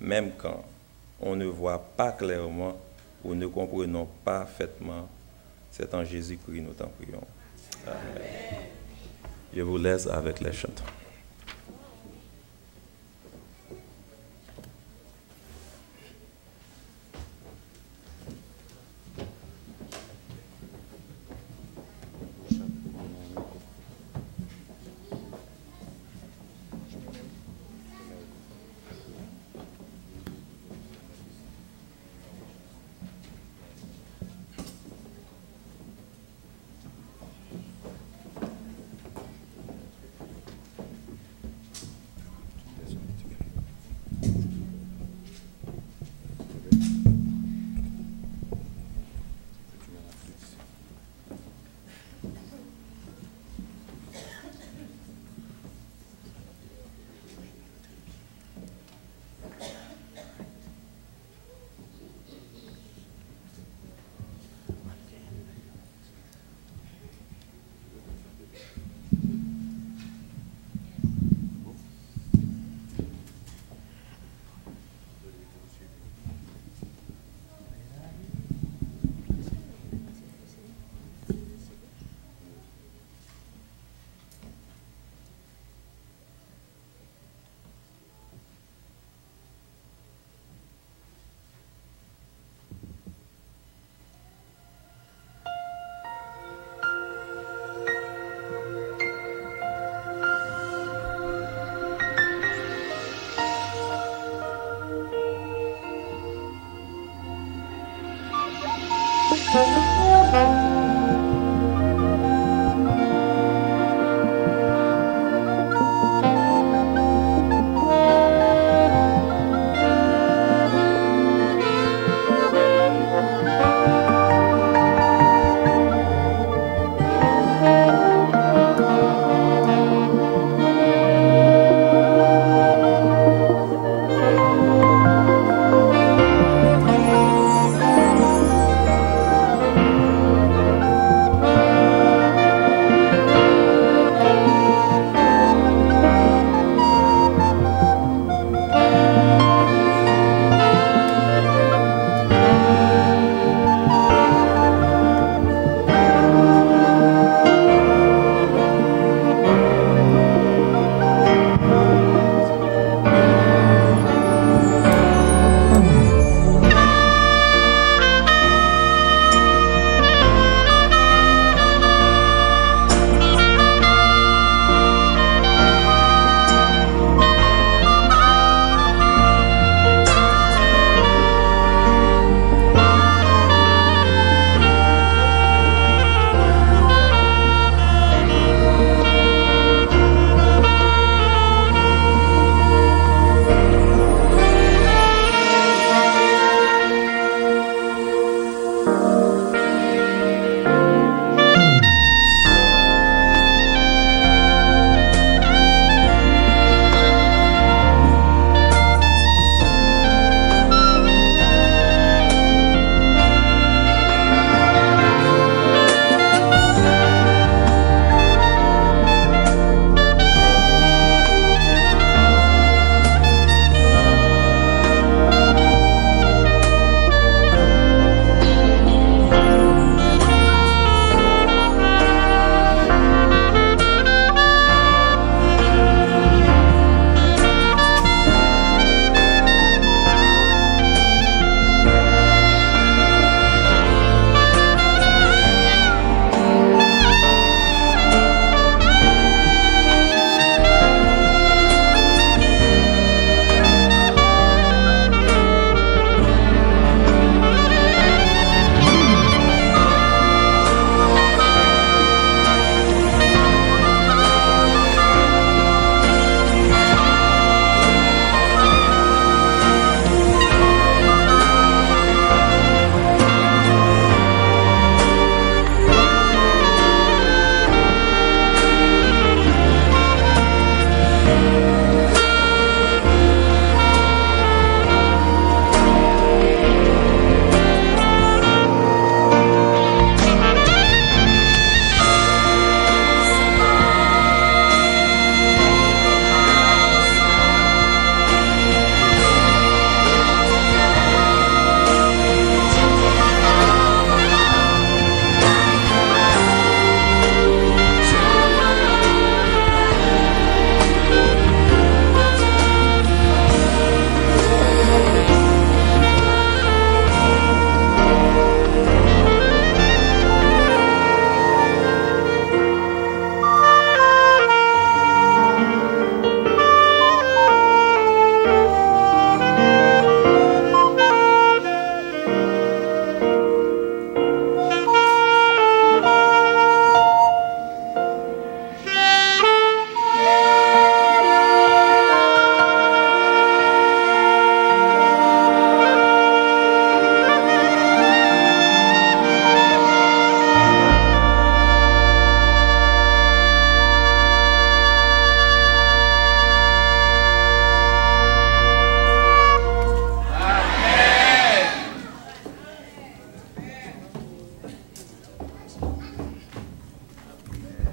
même quand on ne voit pas clairement ou ne comprenons pas parfaitement. C'est en Jésus-Christ nous t'en prions. Amen. Je vous laisse avec les chants.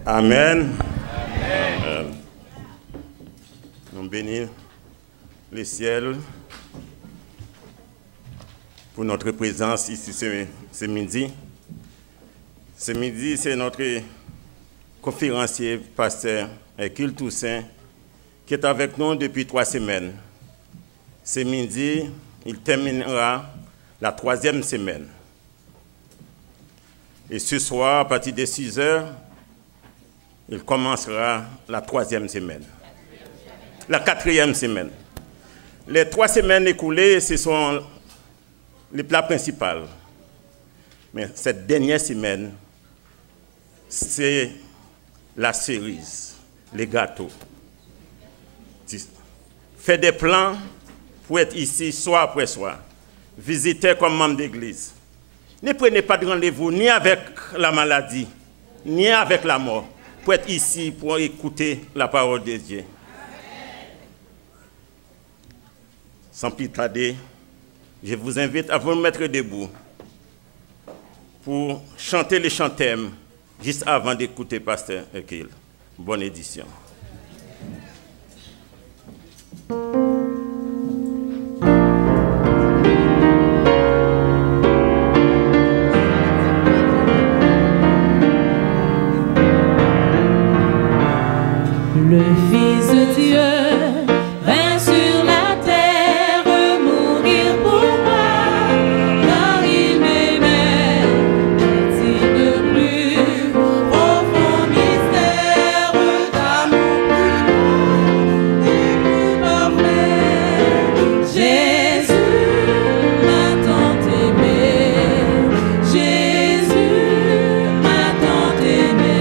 Amen. Amen. Nous bénissons le ciel pour notre présence ici ce midi. Ce midi, c'est notre conférencier, pasteur Hercule Toussaint, qui est avec nous depuis 3 semaines. Ce midi, il terminera la 3e semaine. Et ce soir, à partir de 6 heures, il commencera la 3e semaine. La 4e semaine. Les 3 semaines écoulées, ce sont les plats principaux. Mais cette dernière semaine, c'est la cerise, les gâteaux. Faites des plans pour être ici soir après soir. Visitez comme membre d'église. Ne prenez pas de rendez-vous ni avec la maladie, ni avec la mort, pour être ici, pour écouter la parole de Dieu. Sans plus tarder, je vous invite à vous mettre debout pour chanter le chantème juste avant d'écouter Pasteur Hercule. Bonne édition. Le Fils de Dieu vint sur la terre mourir pour moi, car il m'aimait. Est-il le plus profond mystère d'amour plus grand et plus parfait? Jésus m'a tant aimé, Jésus m'a tant aimé.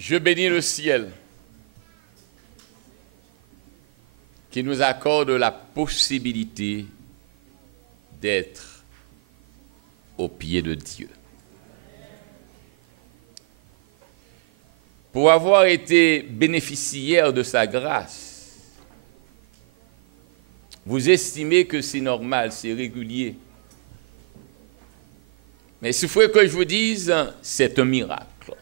Je bénis le ciel qui nous accorde la possibilité d'être au pied de Dieu. Pour avoir été bénéficiaire de sa grâce, vous estimez que c'est normal, c'est régulier Mais il faut que je vous dise, c'est un miracle.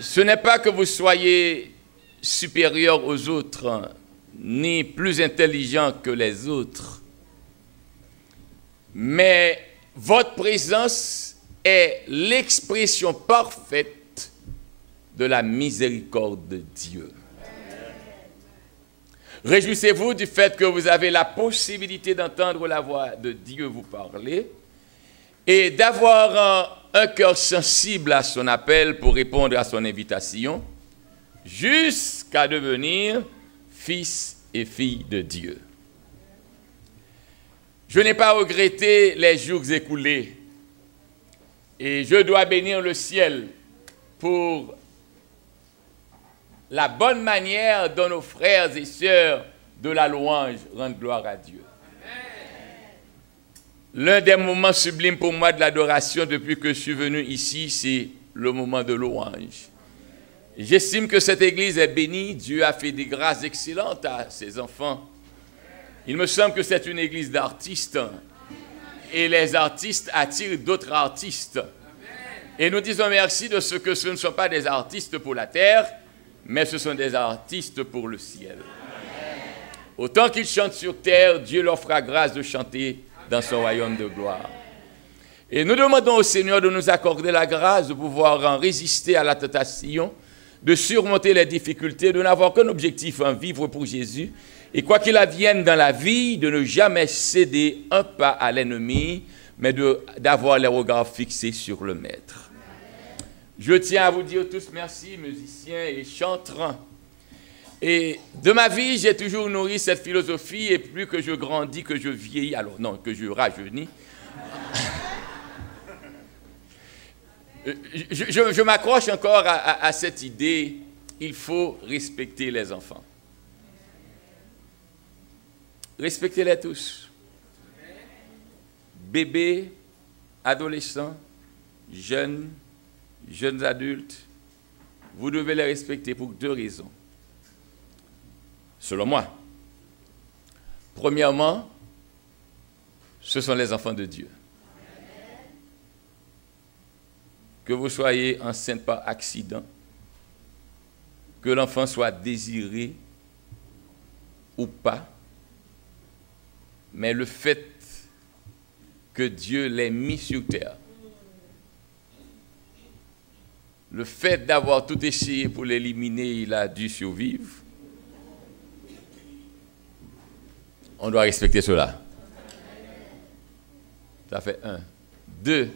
Ce n'est pas que vous soyez supérieur aux autres, ni plus intelligent que les autres, mais votre présence est l'expression parfaite de la miséricorde de Dieu. Réjouissez-vous du fait que vous avez la possibilité d'entendre la voix de Dieu vous parler et d'avoir un cœur sensible à son appel pour répondre à son invitation jusqu'à devenir fils et filles de Dieu. Je n'ai pas regretté les jours écoulés et je dois bénir le ciel pour la bonne manière dont nos frères et sœurs de la louange rendent gloire à Dieu. L'un des moments sublimes pour moi de l'adoration depuis que je suis venu ici, c'est le moment de louange. J'estime que cette église est bénie. Dieu a fait des grâces excellentes à ses enfants. Il me semble que c'est une église d'artistes. Et les artistes attirent d'autres artistes. Et nous disons merci de ce que ce ne sont pas des artistes pour la terre, mais ce sont des artistes pour le ciel. Autant qu'ils chantent sur terre, Dieu leur fera grâce de chanter dans son royaume de gloire. Et nous demandons au Seigneur de nous accorder la grâce de pouvoir en résister à la tentation, de surmonter les difficultés, de n'avoir qu'un objectif, en vivre pour Jésus, et quoi qu'il advienne dans la vie, de ne jamais céder un pas à l'ennemi, mais d'avoir les regards fixés sur le Maître. Je tiens à vous dire tous merci, musiciens et chantrants. Et de ma vie, j'ai toujours nourri cette philosophie, et plus que je grandis, que je vieillis, alors non, que je rajeunis, je m'accroche encore à cette idée, il faut respecter les enfants. Respectez-les tous. Bébés, adolescents, jeunes adultes, vous devez les respecter pour deux raisons. Selon moi, premièrement, ce sont les enfants de Dieu. Que vous soyez enceinte par accident, que l'enfant soit désiré ou pas, mais le fait que Dieu l'ait mis sur terre, le fait d'avoir tout essayé pour l'éliminer, il a dû survivre. On doit respecter cela. Ça fait un. Deux,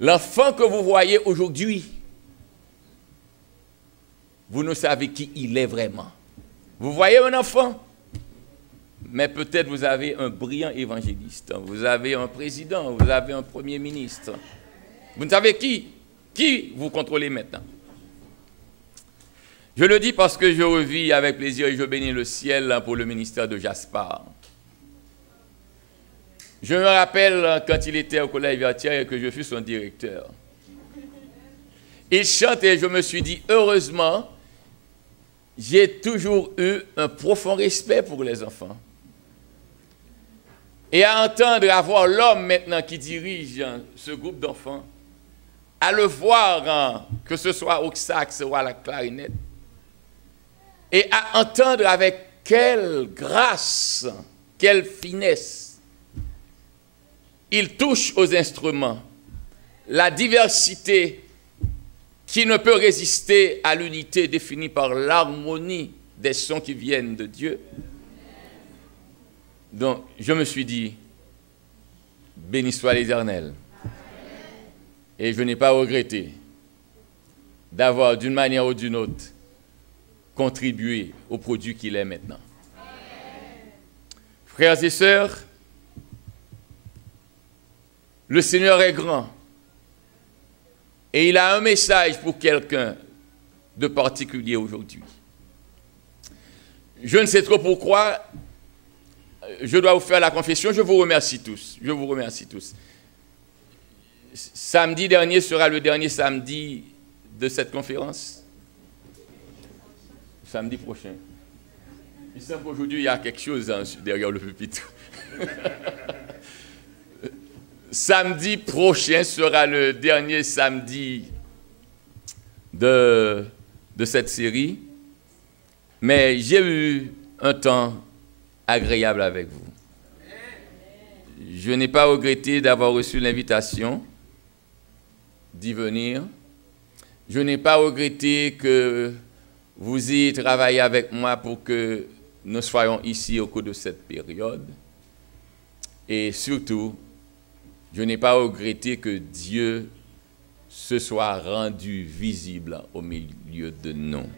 l'enfant que vous voyez aujourd'hui, vous ne savez qui il est vraiment. Vous voyez un enfant, mais peut-être vous avez un brillant évangéliste, vous avez un président, vous avez un premier ministre. Vous ne savez qui vous contrôlez maintenant. Je le dis parce que je revis avec plaisir et je bénis le ciel pour le ministère de Jaspar. Je me rappelle quand il était au collège Vertière et que je fus son directeur. Il chante et je me suis dit, heureusement, j'ai toujours eu un profond respect pour les enfants. Et à entendre, à voir l'homme maintenant qui dirige ce groupe d'enfants, à le voir, que ce soit au sax ou à la clarinette, et à entendre avec quelle grâce, quelle finesse, il touche aux instruments, la diversité qui ne peut résister à l'unité définie par l'harmonie des sons qui viennent de Dieu. Donc, je me suis dit, béni soit l'Éternel. Et je n'ai pas regretté d'avoir, d'une manière ou d'une autre, contribué au produit qu'il est maintenant. Frères et sœurs, le Seigneur est grand. Et il a un message pour quelqu'un de particulier aujourd'hui. Je ne sais trop pourquoi. Je dois vous faire la confession. Je vous remercie tous. Je vous remercie tous. Samedi dernier sera le dernier samedi de cette conférence. Samedi prochain. Il semble qu'aujourd'hui, il y a quelque chose derrière le pupitre. samedi prochain sera le dernier samedi de cette série, mais j'ai eu un temps agréable avec vous. Je n'ai pas regretté d'avoir reçu l'invitation d'y venir. Je n'ai pas regretté que vous ayez travaillé avec moi pour que nous soyons ici au cours de cette période. Et surtout, je n'ai pas regretté que Dieu se soit rendu visible au milieu de nous.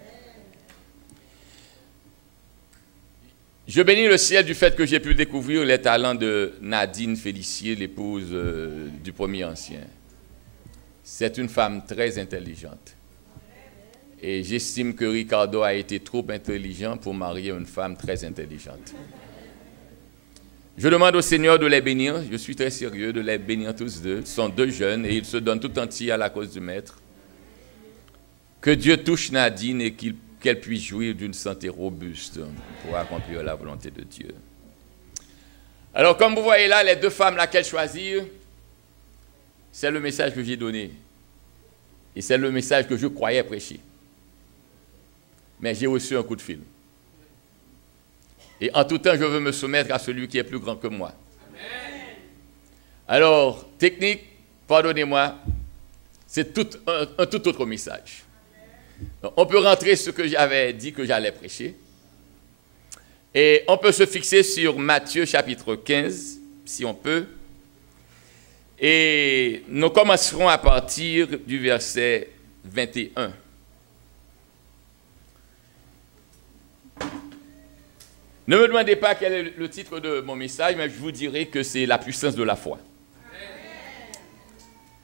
Je bénis le ciel du fait que j'ai pu découvrir les talents de Nadine Félicier, l'épouse du premier ancien. C'est une femme très intelligente. Et j'estime que Ricardo a été trop intelligent pour marier une femme très intelligente. Je demande au Seigneur de les bénir, je suis très sérieux, de les bénir tous deux. Ils sont deux jeunes et ils se donnent tout entier à la cause du Maître. Que Dieu touche Nadine et qu'elle puisse jouir d'une santé robuste pour accomplir la volonté de Dieu. Alors, comme vous voyez là, les deux femmes laquelle choisir, c'est le message que j'ai donné. Et c'est le message que je croyais prêcher. Mais j'ai reçu un coup de fil. Et en tout temps, je veux me soumettre à celui qui est plus grand que moi. Amen. Alors, technique, pardonnez-moi, c'est un tout autre message. Donc, on peut rentrer ce que j'avais dit que j'allais prêcher. Et on peut se fixer sur Matthieu chapitre 15, si on peut. Et nous commencerons à partir du verset 21. Ne me demandez pas quel est le titre de mon message, mais je vous dirai que c'est la puissance de la foi.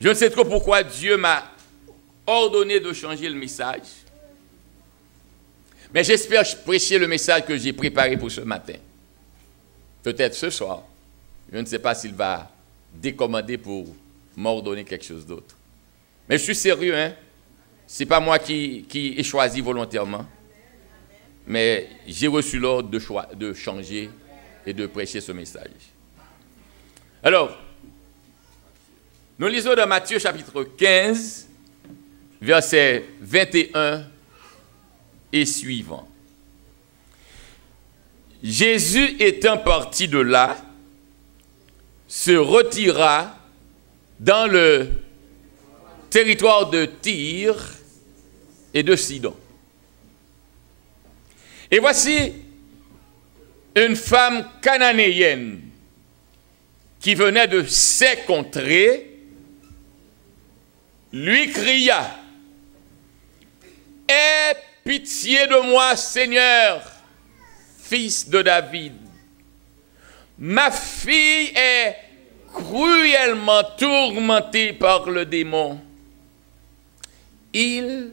Je ne sais trop pourquoi Dieu m'a ordonné de changer le message, mais j'espère prêcher le message que j'ai préparé pour ce matin. Peut-être ce soir. Je ne sais pas s'il va décommander pour m'ordonner quelque chose d'autre. Mais je suis sérieux, hein? Ce n'est pas moi qui ai choisi volontairement. Mais j'ai reçu l'ordre de changer et de prêcher ce message. Alors, nous lisons dans Matthieu chapitre 15, versets 21 et suivants. Jésus étant parti de là, se retira dans le territoire de Tyr et de Sidon. Et voici une femme cananéenne qui venait de ces contrées, lui cria, « Aie pitié de moi, Seigneur, fils de David. Ma fille est cruellement tourmentée par le démon. » Il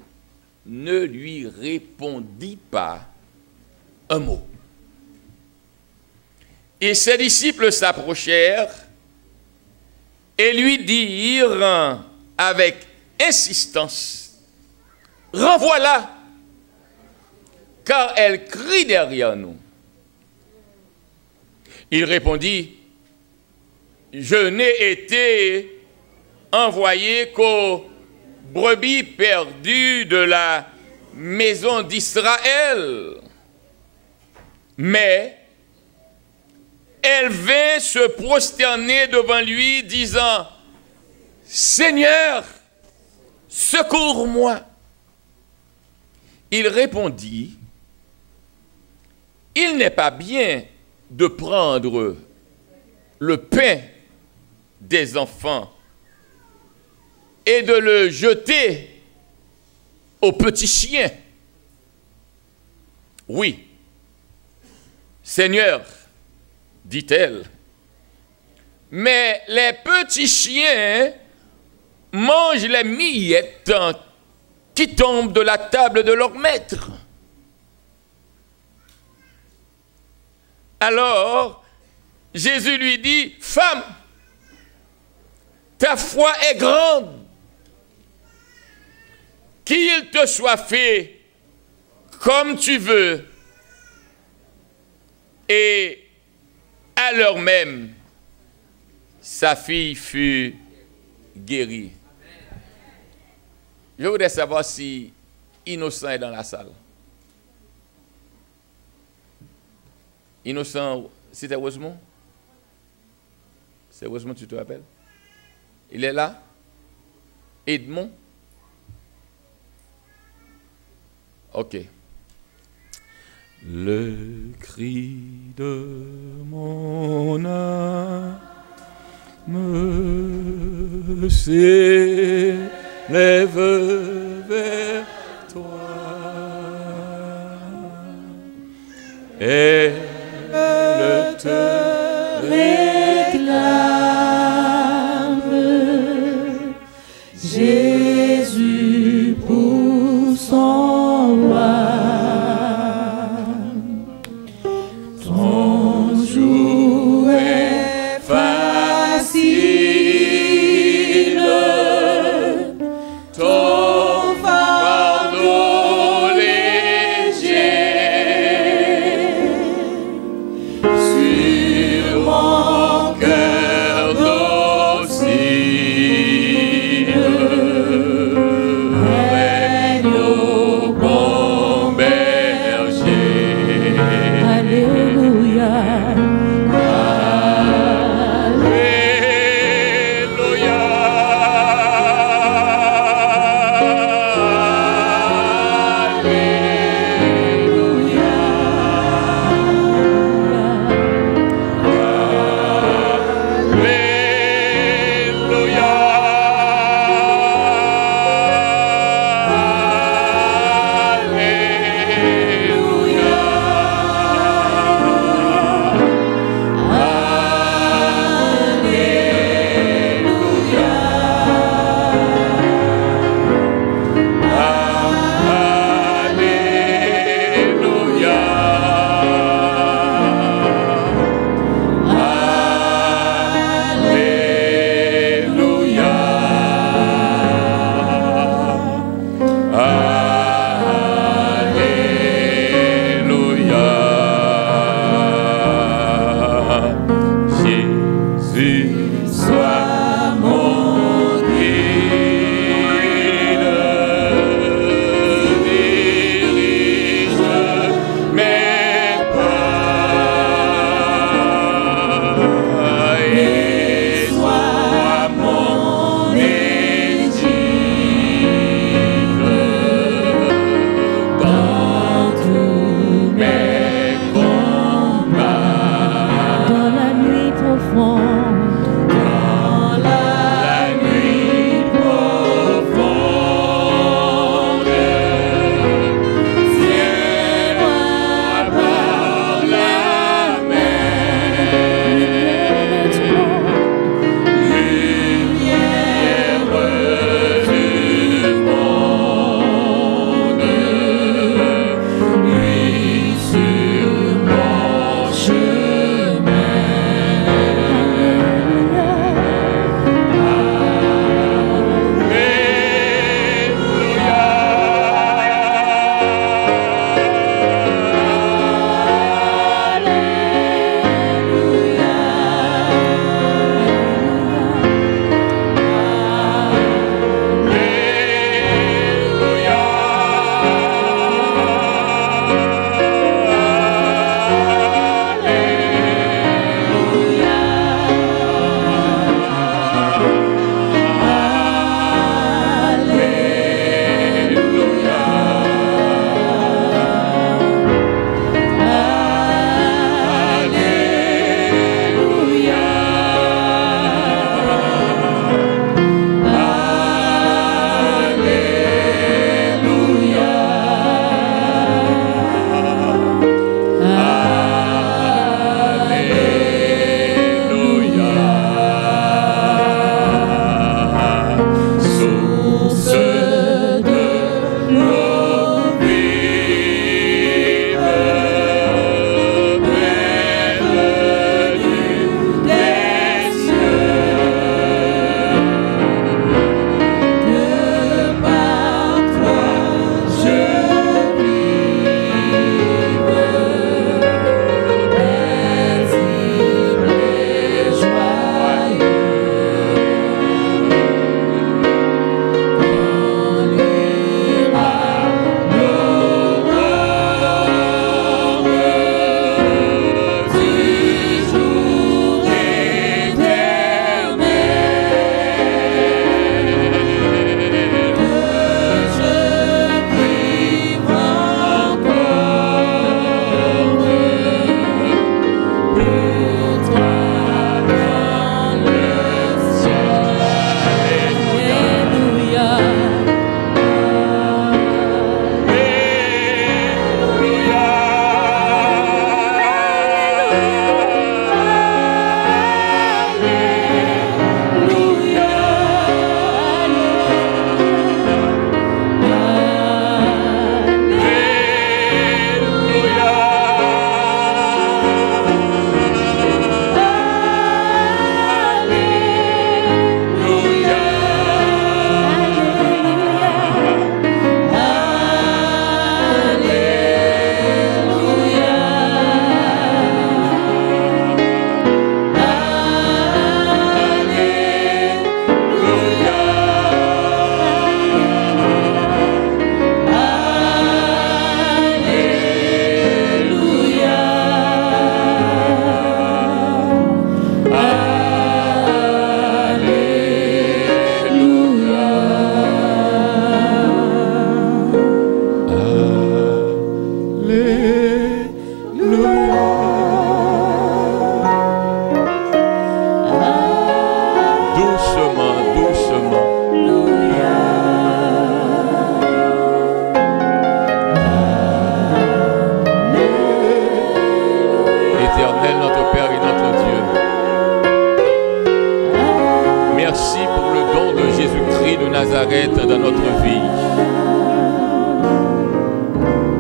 ne lui répondit pas un mot. Et ses disciples s'approchèrent et lui dirent avec insistance, « Renvoie-la, car elle crie derrière nous. » Il répondit, « Je n'ai été envoyé qu'aux brebis perdues de la maison d'Israël. » Mais elle vint se prosterner devant lui, disant, « Seigneur, secours-moi. » Il répondit, « Il n'est pas bien de prendre le pain des enfants et de le jeter aux petits chiens. » Oui, Seigneur, dit-elle, mais les petits chiens mangent les miettes qui tombent de la table de leur maître. Alors, Jésus lui dit, « Femme, ta foi est grande, qu'il te soit fait comme tu veux. » Et à l'heure même, sa fille fut guérie. Je voudrais savoir si Innocent est dans la salle. Innocent, c'était Rosemont? C'est Rosemont, tu te rappelles? Il est là? Edmond? Ok. Le cri de mon âme s'élève vers toi. Elle te réclame, Jésus pour son roi. Ton jour est facile, ton fardeau léger.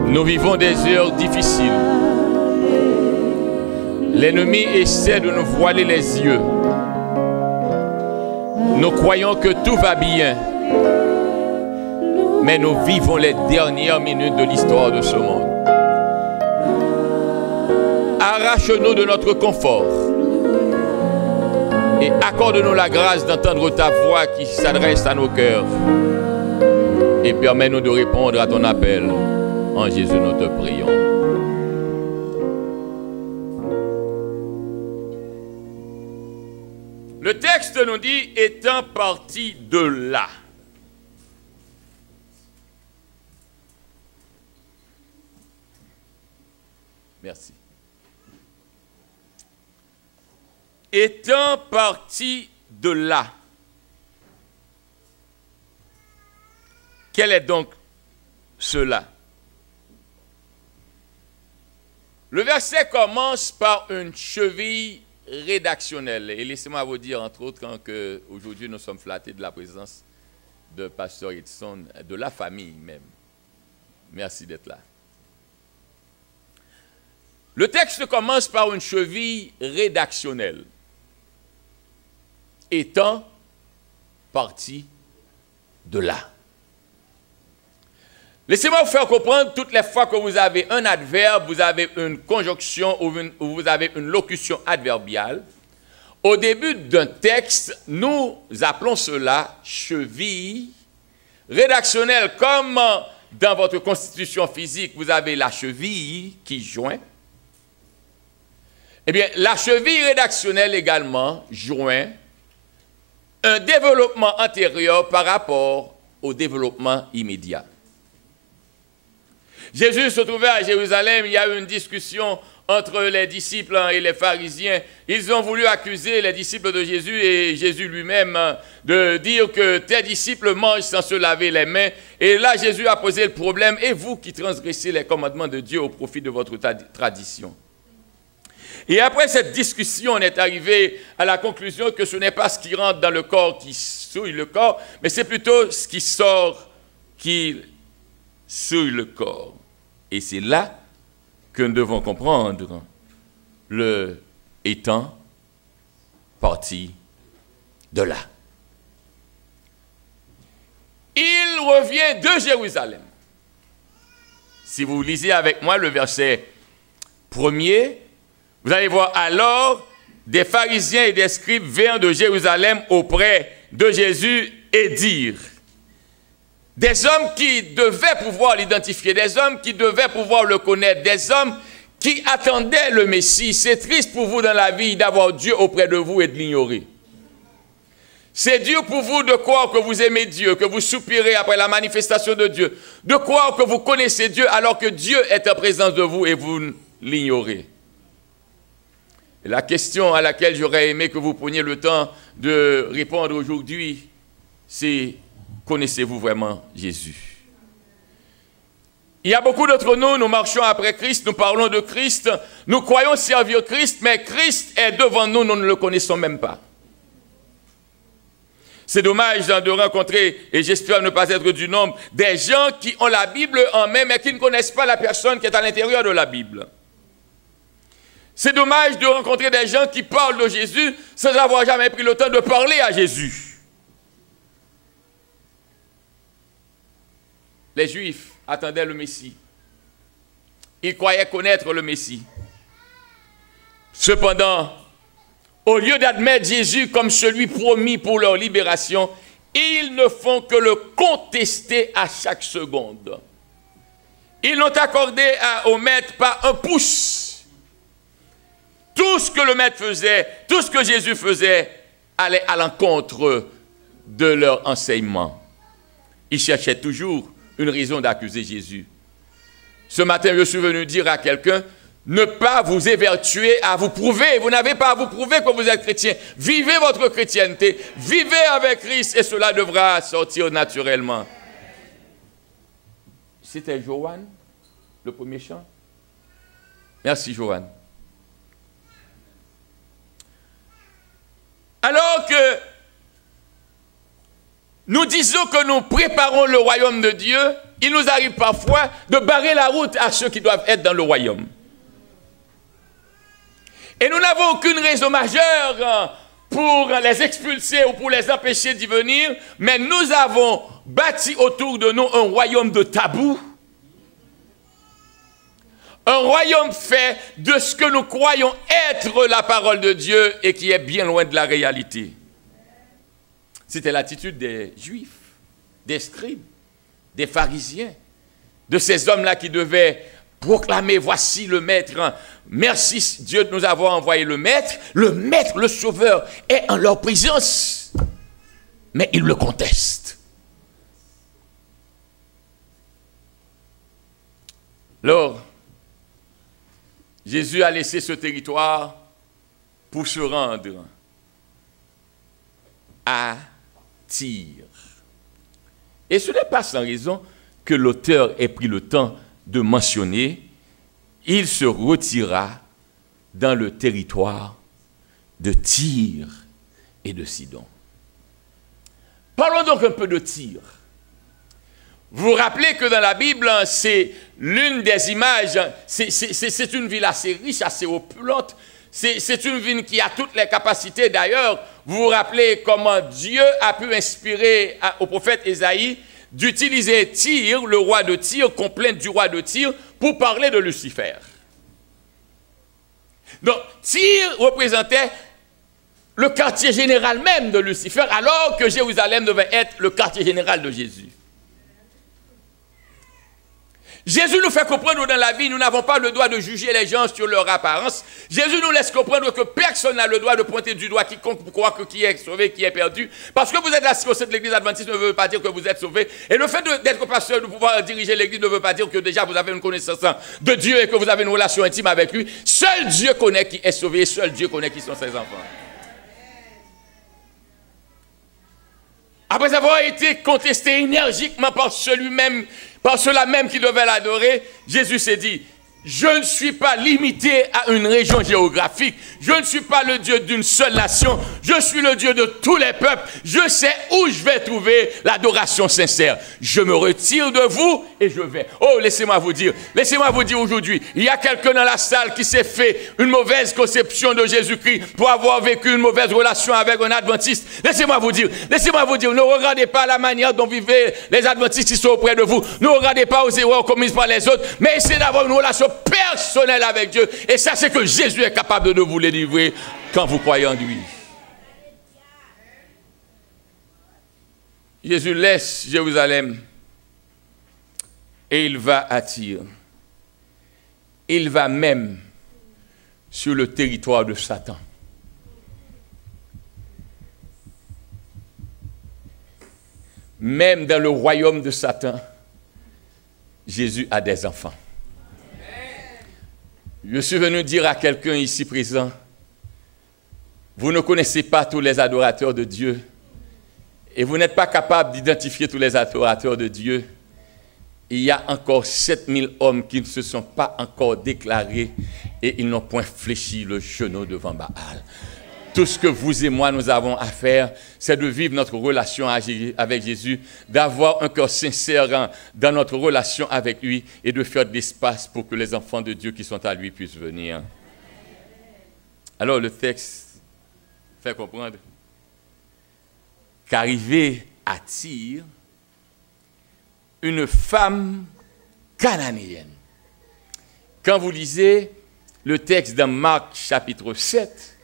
Nous vivons des heures difficiles. L'ennemi essaie de nous voiler les yeux. Nous croyons que tout va bien. Mais nous vivons les dernières minutes de l'histoire de ce monde. Arrache-nous de notre confort et accorde-nous la grâce d'entendre ta voix qui s'adresse à nos cœurs et permets-nous de répondre à ton appel. En Jésus, nous te prions. Le texte nous dit « étant parti de là ». Merci. Étant parti de là. Quel est donc cela? Le verset commence par une cheville rédactionnelle. Et laissez-moi vous dire, entre autres, qu'aujourd'hui nous sommes flattés de la présence de Pasteur Edson, de la famille même. Merci d'être là. Le texte commence par une cheville rédactionnelle. Étant parti de là. Laissez-moi vous faire comprendre, toutes les fois que vous avez un adverbe, vous avez une conjonction ou vous avez une locution adverbiale, au début d'un texte, nous appelons cela cheville rédactionnelle. Comme dans votre constitution physique, vous avez la cheville qui joint. Eh bien, la cheville rédactionnelle également joint un développement antérieur par rapport au développement immédiat. Jésus se trouvait à Jérusalem, il y a eu une discussion entre les disciples et les pharisiens. Ils ont voulu accuser les disciples de Jésus et Jésus lui-même de dire que tes disciples mangent sans se laver les mains. Et là, Jésus a posé le problème, et vous qui transgressez les commandements de Dieu au profit de votre tradition. Et après cette discussion, on est arrivé à la conclusion que ce n'est pas ce qui rentre dans le corps qui souille le corps, mais c'est plutôt ce qui sort qui souille le corps. Et c'est là que nous devons comprendre le étant parti de là. Il revient de Jérusalem. Si vous lisez avec moi le verset 1er, vous allez voir, alors des pharisiens et des scribes vinrent de Jérusalem auprès de Jésus et dirent, des hommes qui devaient pouvoir l'identifier, des hommes qui devaient pouvoir le connaître, des hommes qui attendaient le Messie. C'est triste pour vous dans la vie d'avoir Dieu auprès de vous et de l'ignorer. C'est dur pour vous de croire que vous aimez Dieu, que vous soupirez après la manifestation de Dieu, de croire que vous connaissez Dieu alors que Dieu est en présence de vous et vous l'ignorez. Et la question à laquelle j'aurais aimé que vous preniez le temps de répondre aujourd'hui, c'est: connaissez-vous vraiment Jésus? Il y a beaucoup d'entre nous, nous marchons après Christ, nous parlons de Christ, nous croyons servir Christ, mais Christ est devant nous, nous ne le connaissons même pas. C'est dommage de rencontrer, et j'espère ne pas être du nombre, des gens qui ont la Bible en main, mais qui ne connaissent pas la personne qui est à l'intérieur de la Bible. C'est dommage de rencontrer des gens qui parlent de Jésus sans avoir jamais pris le temps de parler à Jésus. Les Juifs attendaient le Messie. Ils croyaient connaître le Messie. Cependant, au lieu d'admettre Jésus comme celui promis pour leur libération, ils ne font que le contester à chaque seconde. Ils n'ont accordé au maître pas un pouce. Tout ce que le maître faisait, tout ce que Jésus faisait, allait à l'encontre de leur enseignement. Ils cherchaient toujours une raison d'accuser Jésus. Ce matin, je suis venu dire à quelqu'un: ne pas vous évertuer à vous prouver. Vous n'avez pas à vous prouver que vous êtes chrétien. Vivez votre chrétienté, vivez avec Christ et cela devra sortir naturellement. C'était Joanne, le premier chant. Merci Joanne. Alors que nous disons que nous préparons le royaume de Dieu, il nous arrive parfois de barrer la route à ceux qui doivent être dans le royaume. Et nous n'avons aucune raison majeure pour les expulser ou pour les empêcher d'y venir, mais nous avons bâti autour de nous un royaume de tabou. Un royaume fait de ce que nous croyons être la parole de Dieu et qui est bien loin de la réalité. C'était l'attitude des Juifs, des scribes, des pharisiens, de ces hommes-là qui devaient proclamer, voici le Maître. Merci Dieu de nous avoir envoyé le Maître, le Sauveur est en leur présence. Mais ils le contestent. Alors, Jésus a laissé ce territoire pour se rendre à Tyr. Et ce n'est pas sans raison que l'auteur ait pris le temps de mentionner, il se retira dans le territoire de Tyr et de Sidon. Parlons donc un peu de Tyr. Vous vous rappelez que dans la Bible, c'est l'une des images, c'est une ville assez riche, assez opulente, c'est une ville qui a toutes les capacités. D'ailleurs, vous vous rappelez comment Dieu a pu inspirer au prophète Ésaïe d'utiliser Tyr, le roi de Tyr, complainte du roi de Tyr, pour parler de Lucifer. Donc, Tyr représentait le quartier général même de Lucifer, alors que Jérusalem devait être le quartier général de Jésus. Jésus nous fait comprendre que dans la vie, nous n'avons pas le droit de juger les gens sur leur apparence. Jésus nous laisse comprendre que personne n'a le droit de pointer du doigt quiconque pour croire que qui est sauvé, qui est perdu. Parce que vous êtes la circonstance de l'église adventiste ne veut pas dire que vous êtes sauvé. Et le fait d'être pasteur, de pouvoir diriger l'église ne veut pas dire que déjà vous avez une connaissance de Dieu et que vous avez une relation intime avec lui. Seul Dieu connaît qui est sauvé et seul Dieu connaît qui sont ses enfants. Après avoir été contesté énergiquement par ceux-là même qui devaient l'adorer, Jésus s'est dit, je ne suis pas limité à une région géographique, je ne suis pas le Dieu d'une seule nation, je suis le Dieu de tous les peuples, je sais où je vais trouver l'adoration sincère. Je me retire de vous et je vais. Oh, laissez-moi vous dire aujourd'hui, il y a quelqu'un dans la salle qui s'est fait une mauvaise conception de Jésus-Christ pour avoir vécu une mauvaise relation avec un adventiste. Laissez-moi vous dire, ne regardez pas la manière dont vivent les adventistes qui sont auprès de vous, ne regardez pas aux erreurs commises par les autres, mais essayez d'avoir une relation personnelle avec Dieu. Et sachez que Jésus est capable de vous délivrer quand vous croyez en lui. Jésus laisse Jérusalem et il va à Tyr. Il va même sur le territoire de Satan. Même dans le royaume de Satan, Jésus a des enfants. Je suis venu dire à quelqu'un ici présent, vous ne connaissez pas tous les adorateurs de Dieu et vous n'êtes pas capable d'identifier tous les adorateurs de Dieu. Il y a encore 7000 hommes qui ne se sont pas encore déclarés et ils n'ont point fléchi le genou devant Baal. Tout ce que vous et moi nous avons à faire, c'est de vivre notre relation avec Jésus, d'avoir un cœur sincère dans notre relation avec lui et de faire de l'espace pour que les enfants de Dieu qui sont à lui puissent venir. Alors le texte fait comprendre qu'arrivée à Tyr, une femme cananéenne. Quand vous lisez le texte dans Marc chapitre 7,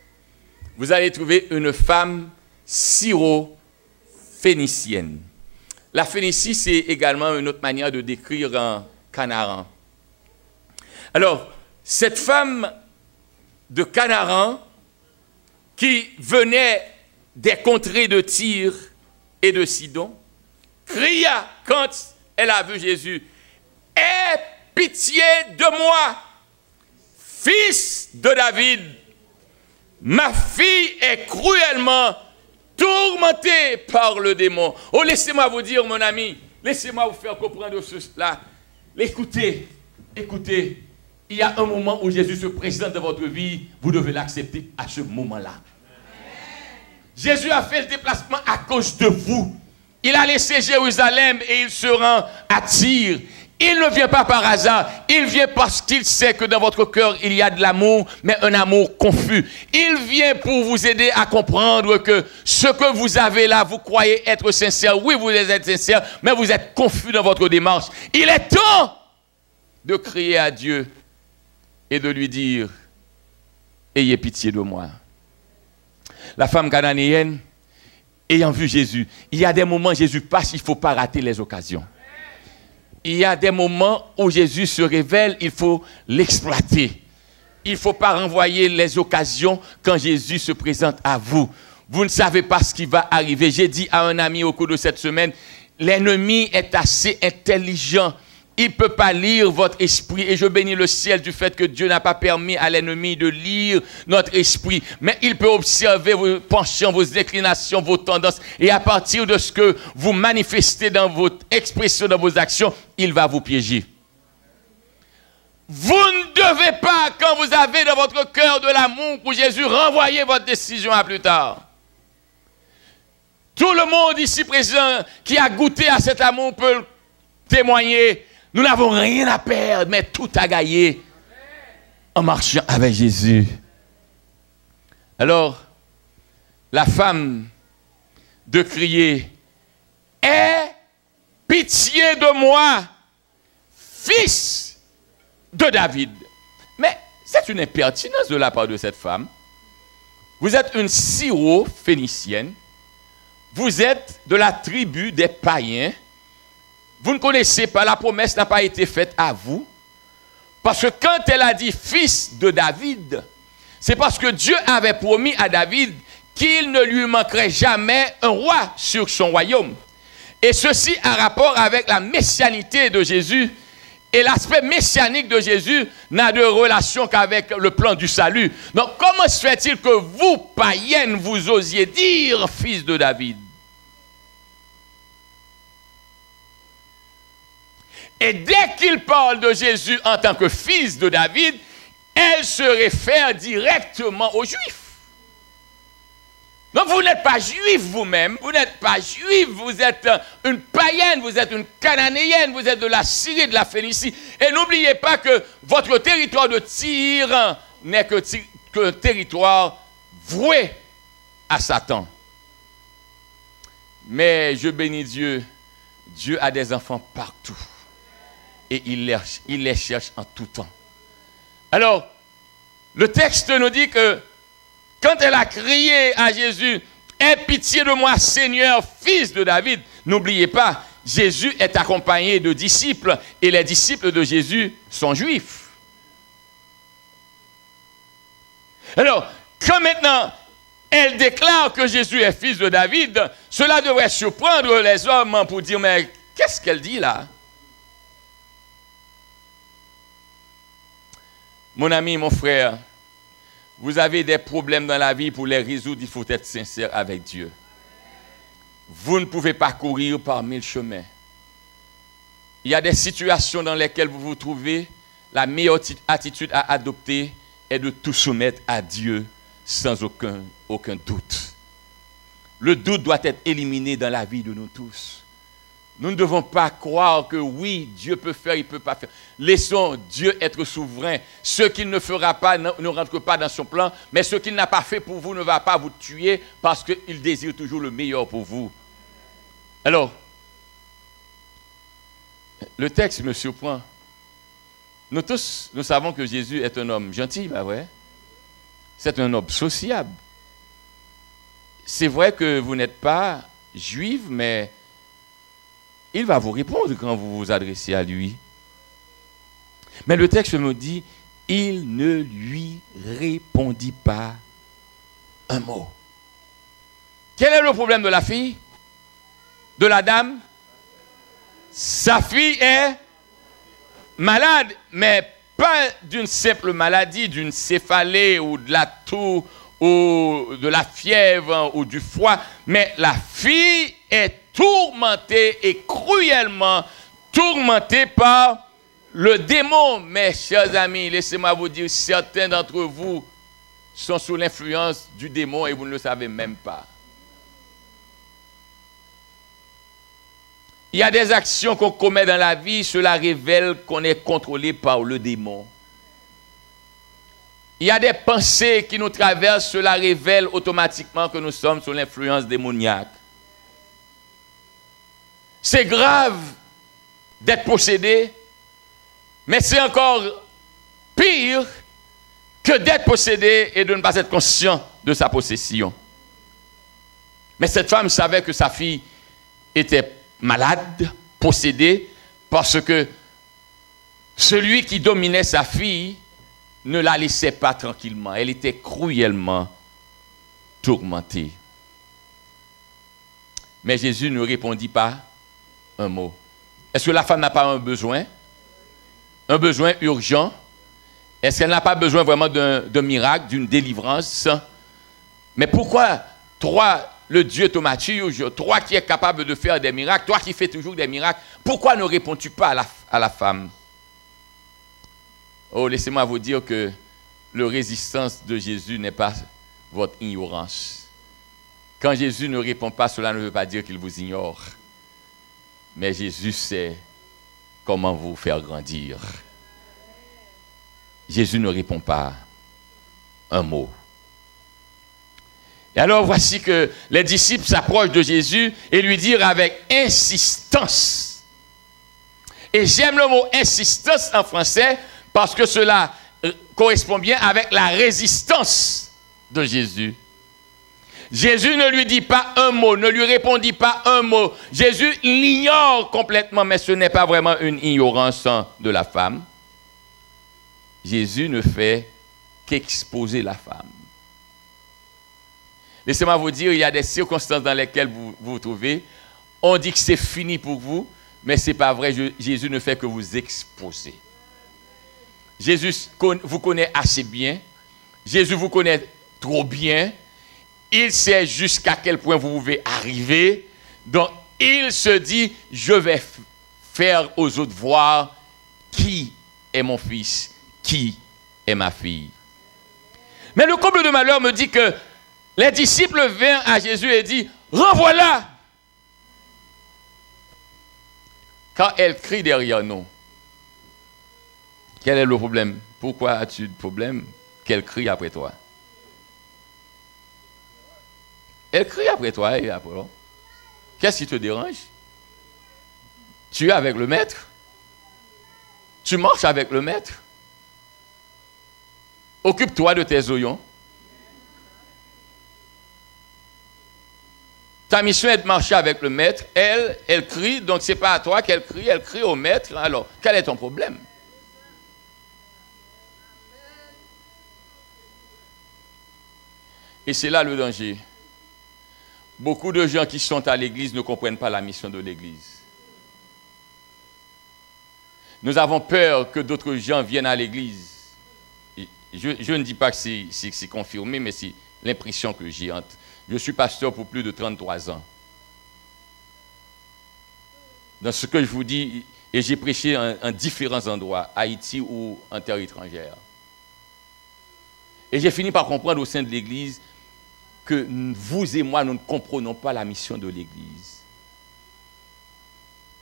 vous allez trouver une femme syro-phénicienne. La Phénicie, c'est également une autre manière de décrire un Canaan. Alors, cette femme de Canaan qui venait des contrées de Tyr et de Sidon, cria quand elle a vu Jésus, « Aie pitié de moi, fils de David. Ma fille est cruellement tourmentée par le démon. » Oh, laissez-moi vous dire, mon ami, laissez-moi vous faire comprendre cela. Écoutez, il y a un moment où Jésus se présente dans votre vie, vous devez l'accepter à ce moment-là. Jésus a fait le déplacement à cause de vous. Il a laissé Jérusalem et il se rend à Tyr. Il ne vient pas par hasard, il vient parce qu'il sait que dans votre cœur, il y a de l'amour, mais un amour confus. Il vient pour vous aider à comprendre que ce que vous avez là, vous croyez être sincère. Oui, vous êtes sincère, mais vous êtes confus dans votre démarche. Il est temps de crier à Dieu et de lui dire, ayez pitié de moi. La femme cananéenne, ayant vu Jésus, il y a des moments où Jésus passe, il ne faut pas rater les occasions. Il y a des moments où Jésus se révèle, il faut l'exploiter. Il ne faut pas renvoyer les occasions quand Jésus se présente à vous. Vous ne savez pas ce qui va arriver. J'ai dit à un ami au cours de cette semaine, l'ennemi est assez intelligent. Il ne peut pas lire votre esprit. Et je bénis le ciel du fait que Dieu n'a pas permis à l'ennemi de lire notre esprit. Mais il peut observer vos penchants, vos inclinations, vos tendances. Et à partir de ce que vous manifestez dans votre expression, dans vos actions, il va vous piéger. Vous ne devez pas, quand vous avez dans votre cœur de l'amour pour Jésus, renvoyer votre décision à plus tard. Tout le monde ici présent qui a goûté à cet amour peut le témoigner. Nous n'avons rien à perdre, mais tout à gagner en marchant avec Jésus. Alors, la femme de crier, « Aie pitié de moi, fils de David. » Mais c'est une impertinence de la part de cette femme. Vous êtes une syro-phénicienne. Vous êtes de la tribu des païens. Vous ne connaissez pas, la promesse n'a pas été faite à vous. Parce que quand elle a dit fils de David, c'est parce que Dieu avait promis à David qu'il ne lui manquerait jamais un roi sur son royaume. Et ceci a rapport avec la messianité de Jésus. Et l'aspect messianique de Jésus n'a de relation qu'avec le plan du salut. Donc comment se fait-il que vous, païennes, vous osiez dire fils de David? Et dès qu'il parle de Jésus en tant que fils de David, elle se réfère directement aux Juifs. Donc vous n'êtes pas juif vous-même, vous n'êtes pas juif, vous êtes une païenne, vous êtes une cananéenne, vous êtes de la Syrie, de la Phénicie. Et n'oubliez pas que votre territoire de Tyr n'est que territoire voué à Satan. Mais je bénis Dieu, Dieu a des enfants partout. Et il les cherche en tout temps. Alors, le texte nous dit que quand elle a crié à Jésus, « Aie pitié de moi, Seigneur, fils de David », n'oubliez pas, Jésus est accompagné de disciples et les disciples de Jésus sont juifs. Alors, quand maintenant elle déclare que Jésus est fils de David, cela devrait surprendre les hommes pour dire, mais qu'est-ce qu'elle dit là? Mon ami, mon frère, vous avez des problèmes dans la vie, pour les résoudre, il faut être sincère avec Dieu. Vous ne pouvez pas courir par 1000 chemins. Il y a des situations dans lesquelles vous vous trouvez, la meilleure attitude à adopter est de tout soumettre à Dieu sans aucun doute. Le doute doit être éliminé dans la vie de nous tous. Nous ne devons pas croire que oui, Dieu peut faire, il ne peut pas faire. Laissons Dieu être souverain. Ce qu'il ne fera pas ne rentre pas dans son plan, mais ce qu'il n'a pas fait pour vous ne va pas vous tuer parce qu'il désire toujours le meilleur pour vous. Alors, le texte me surprend. Nous tous, nous savons que Jésus est un homme gentil, ben ouais. C'est un homme sociable. C'est vrai que vous n'êtes pas juif, mais il va vous répondre quand vous vous adressez à lui. Mais le texte me dit, il ne lui répondit pas un mot. Quel est le problème de la fille? De la dame? Sa fille est malade, mais pas d'une simple maladie, d'une céphalée ou de la toux ou de la fièvre ou du foie, mais la fille est tourmentée et cruellement tourmentée par le démon. Mes chers amis, laissez-moi vous dire, certains d'entre vous sont sous l'influence du démon et vous ne le savez même pas. il y a des actions qu'on commet dans la vie, cela révèle qu'on est contrôlé par le démon. Il y a des pensées qui nous traversent, cela révèle automatiquement que nous sommes sous l'influence démoniaque. C'est grave d'être possédé, mais c'est encore pire que d'être possédé et de ne pas être conscient de sa possession. Mais cette femme savait que sa fille était malade, possédée, parce que celui qui dominait sa fille ne la laissait pas tranquillement. Elle était cruellement tourmentée. Mais Jésus ne répondit pas un mot. Est-ce que la femme n'a pas un besoin urgent? Est-ce qu'elle n'a pas besoin vraiment d'un miracle, d'une délivrance? Mais pourquoi toi, le Dieu thaumaturge, toi qui es capable de faire des miracles, toi qui fais toujours des miracles, pourquoi ne réponds-tu pas à la femme? Oh, laissez-moi vous dire que la résistance de Jésus n'est pas votre ignorance. Quand Jésus ne répond pas, cela ne veut pas dire qu'il vous ignore. Mais Jésus sait comment vous faire grandir. Jésus ne répond pas un mot. Et alors voici que les disciples s'approchent de Jésus et lui disent avec insistance. Et j'aime le mot insistance en français parce que cela correspond bien avec la résistance de Jésus. Jésus ne lui dit pas un mot, ne lui répondit pas un mot. Jésus l'ignore complètement, mais ce n'est pas vraiment une ignorance de la femme. Jésus ne fait qu'exposer la femme. Laissez-moi vous dire, il y a des circonstances dans lesquelles vous vous trouvez. On dit que c'est fini pour vous, mais ce n'est pas vrai. Jésus ne fait que vous exposer. Jésus vous connaît assez bien. Jésus vous connaît trop bien. Il sait jusqu'à quel point vous pouvez arriver. Donc, il se dit, je vais faire aux autres voir qui est mon fils, qui est ma fille. Mais le comble de malheur me dit que les disciples vinrent à Jésus et disent, renvoie-la. Quand elle crie derrière nous, quel est le problème? Pourquoi as-tu le problème qu'elle crie après toi? Elle crie après toi et après. Qu'est-ce qui te dérange? Tu es avec le maître? Tu marches avec le maître? Occupe-toi de tes oignons. Ta mission est de marcher avec le maître. Elle crie, donc ce n'est pas à toi qu'elle crie, elle crie au maître. Alors, quel est ton problème? Et c'est là le danger. Beaucoup de gens qui sont à l'église ne comprennent pas la mission de l'église. Nous avons peur que d'autres gens viennent à l'église. Je ne dis pas que c'est confirmé, mais c'est l'impression que j'ai. Je suis pasteur pour plus de 33 ans. Dans ce que je vous dis, et j'ai prêché en différents endroits, Haïti ou en terre étrangère. Et j'ai fini par comprendre au sein de l'église que vous et moi, nous ne comprenons pas la mission de l'église.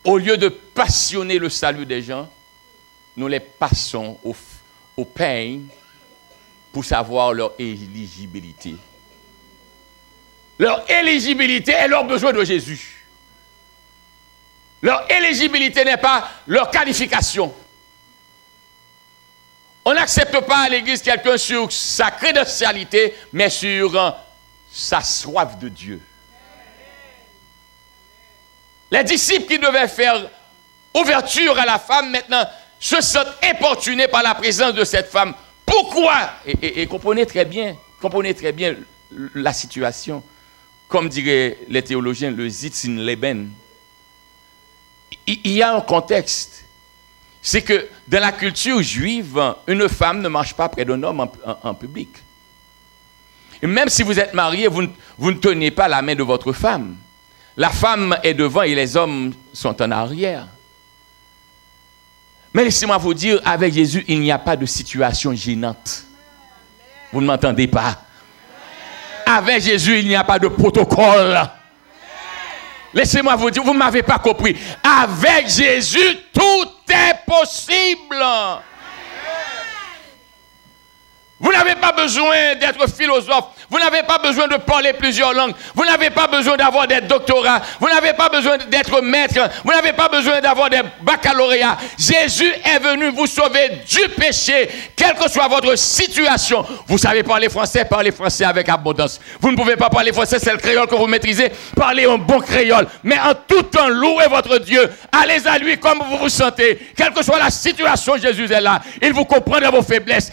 Au lieu de passionner le salut des gens, nous les passons au pain pour savoir leur éligibilité. Leur éligibilité est leur besoin de Jésus. Leur éligibilité n'est pas leur qualification. On n'accepte pas à l'église quelqu'un sur sa crédentialité, mais sur sa soif de Dieu. Les disciples qui devaient faire ouverture à la femme, maintenant, se sentent importunés par la présence de cette femme. Pourquoi? Et comprenez très bien la situation. Comme diraient les théologiens, le Sitzen Leben. Il y a un contexte. C'est que dans la culture juive, une femme ne marche pas près d'un homme en public. Et même si vous êtes marié, vous ne tenez pas la main de votre femme. La femme est devant et les hommes sont en arrière. Mais laissez-moi vous dire, avec Jésus, il n'y a pas de situation gênante. Vous ne m'entendez pas? Avec Jésus, il n'y a pas de protocole. Laissez-moi vous dire, vous ne m'avez pas compris. Avec Jésus, tout est possible. Vous n'avez pas besoin d'être philosophe. Vous n'avez pas besoin de parler plusieurs langues. Vous n'avez pas besoin d'avoir des doctorats. Vous n'avez pas besoin d'être maître. Vous n'avez pas besoin d'avoir des baccalauréats. Jésus est venu vous sauver du péché, quelle que soit votre situation. Vous savez parler français avec abondance. Vous ne pouvez pas parler français, c'est le créole que vous maîtrisez. Parlez un bon créole. Mais en tout temps, louez votre Dieu. Allez à lui comme vous vous sentez. Quelle que soit la situation, Jésus est là. Il vous comprend dans vos faiblesses.